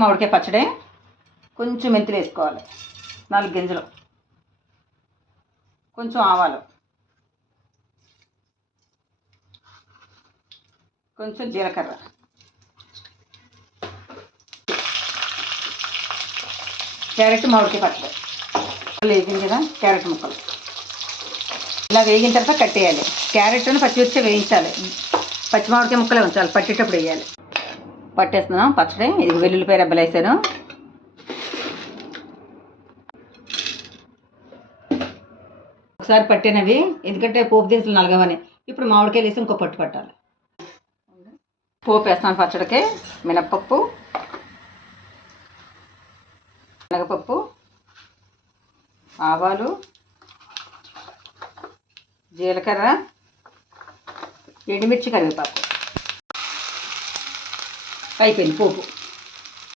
మామిడికాయ పచ్చడి. కొంచెం మెంతులు వేసుకోవాలి, 4 గింజలు, కొంచెం ఆవాలు, కొంచెం జీలకర్ర, క్యారెట్ మామిడికాయ పచ్చడి. వేగింది కదా క్యారెట్ ముక్కలు ఇలా వేగిన తర్వాత కట్టేయాలి. క్యారెట్ను పచ్చిమిర్చి వేయించాలి, పచ్చి మామిడికాయ ముక్కలే ఉంచాలి, పట్టేటప్పుడు వేయాలి. పట్టేస్తున్నాం పచ్చడి. ఇది వెల్లుల్లిపాయ రెబ్బలు వేసాను. ఒకసారి పట్టినవి, ఎందుకంటే పోపు దినుసులు నలగవని. ఇప్పుడు మామిడికాయలు వేసి ఇంకో పట్టు పట్టాలి. పోపు వేస్తాను పచ్చడికి. మినప్పప్పు, శనగపప్పు, ఆవాలు, జీలకర్ర, ఎండుమిర్చి, కరివేపాకు. అయిపోయింది పోపు.